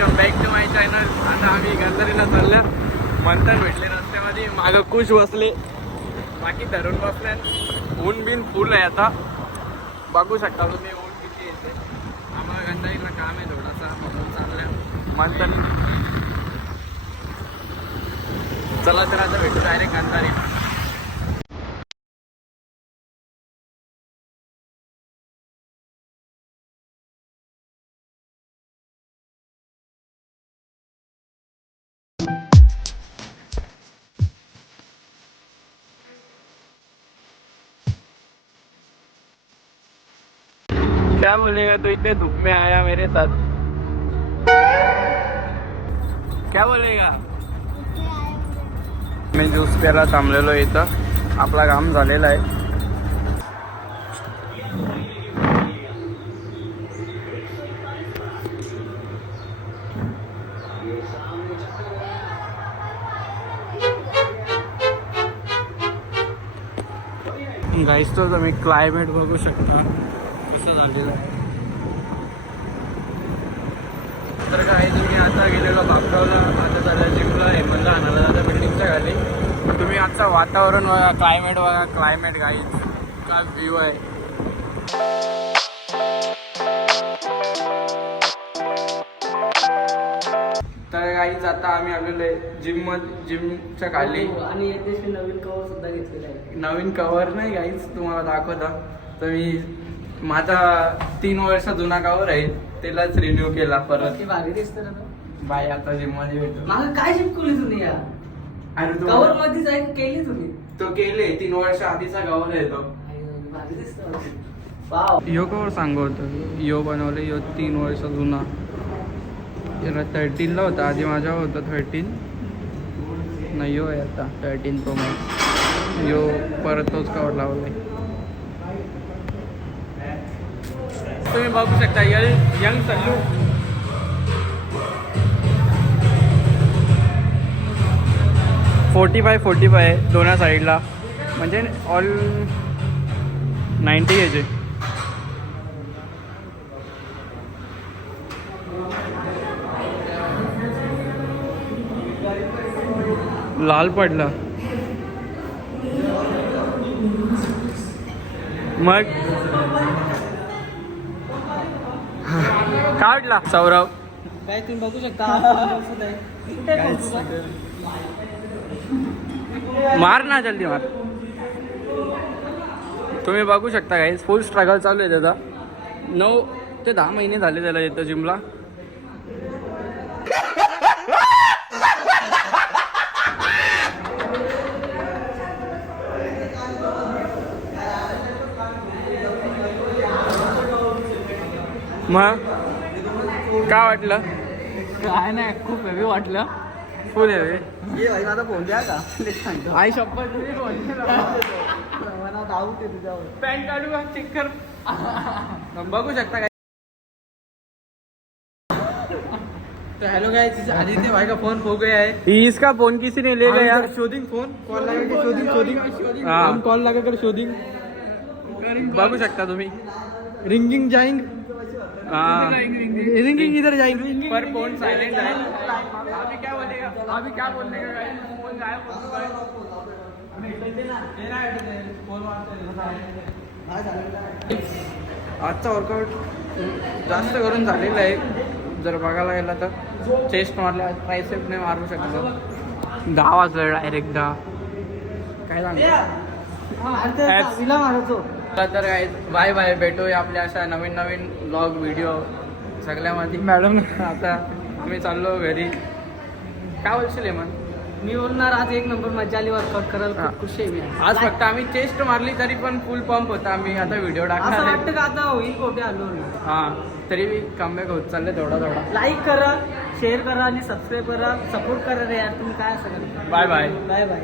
Welcome back to my channel. आता आम्ही गंधारीला चालल्या. मंथन भेटले रस्त्यामध्ये, मागं खुश बसले, बाकी धरून बसल्या. ऊन बिन फुल आहे. आता बघू शकता तुम्ही ऊन किती येते. आम्हाला गंधारीला काम आहे थोडासा, म्हणून चालल्या मंथन. चला तर आता भेटू डायरेक्ट गंधारीला. क्या बोलेगा तो, इतने धूप में आया मेरे साथ. क्या बोलेगा. मी ज्यूस प्यायला थांबलेलो इथं. आपला काम झालेला आहे. गाईस तो तुम्ही क्लायमेट बघू शकता कसं झालेलं आहे. तर काय तुम्ही आता गेलेलो बापगावला, आता चालल्या जिमला हेमंतला आणायला जाता बिल्डिंगच्या खाली. तुम्ही आजचं वातावरण बघा, क्लायमेट बघा, क्लायमेट गाईज काय व्ह्यू आहे. तर गाईज आता आम्ही आलेलो आहे जिमच्या खाली. आणि येथे नवीन कवर सुद्धा घेतलेला आहे. नवीन कवर नाही गाईज, तुम्हाला दाखवता. तर मी माझा 3 वर्ष जुना कवर आहे, त्यालाच रिन्यू केला परत. भारी दिसतं ना बाय. आता जिम मध्ये भेटतो. मला काय शिकवली तुम्ही या अरे कवर मध्ये जाईल केली तुम्ही. तो केले 3 वर्ष आधीचा कवर आहे तो. भारी दिसतं. वाव. यो कवर सांगू होतं, यो बनवलं. यो 3 वर्ष जुना. याला 13ला होता आधी, माझ्या होतं 13 नाही. यो आहे आता 13 प्रो मॅक्स. यो परत तोच कवर लावलाय. तुम्ही बघू शकता यंग सल्लू. फोर्टी फाय आहे दोन्ही साईडला, म्हणजे ऑल 90 एज आहे. लाल पडला मग काढला. सौरभ काय तुम्ही बघू शकता. मार ना, जल्दी मार. तुम्ही बघू शकता गाईज, फुल स्ट्रगल चालू आहे त्याचा. 9 ते 10 महिने झाले त्याला येतं जिमला. मग काय वाटलं. काय नाही, खूप हेवी वाटलं. फुल हेवी. माझा फोन द्या का सांगतो. आई शपथ मला डाऊट आहे तुझ्यावर. पॅन्ट काढू का, चेक कर. बघू शकता काय. तो हेलो गाइस, आदित्य भाई का फोन खो गया है. इसका फोन किसी ने ले गया. शोधिंग फोन कॉल लगा के शोधिंग हाँ. हम कॉल लगा कर शोधिंग. बघू शकता तुम्ही. रिंगिंग जाएंगे. हाँ. रिंगिंग इधर जाएंगे. पर फोन साइलेंट है. अभी क्या बोलेगा, अभी क्या बोलने का गाइस. फोन गायब हो चुका है. आजचा वर्कआउट जास्त करून झालेला आहे. जर बघायला गेला तर चेस्ट मारल्या, ट्रायसेप नाही मारू शकतो. 10 वाजलं डायरेक्ट 10. काय सांगतो. तर काय बाय बाय. भेटूया आपल्या अशा नवीन नवीन ब्लॉग व्हिडिओ सगळ्यामध्ये. मॅडम आता आम्ही चाललो घरी. काय बोलशील हेमंत. मी बोलणार आज एक नंबर मजा आली. वर्कआउट करायला खूप खुशी आहे मी. आज फक्त आम्ही चेस्ट मारली तरी पण फुल पंप होता. आम्ही आता व्हिडिओ असं टाकणार वाटतं आहे. का आता होईल कोठे आलो. हां, तरी कमबॅक होत चालले थोडा थोडा. लाईक करा, शेअर करा आणि सबस्क्राईब करा. सपोर्ट करा रे यार. तुम्ही काय असं. Bye bye. Bye bye.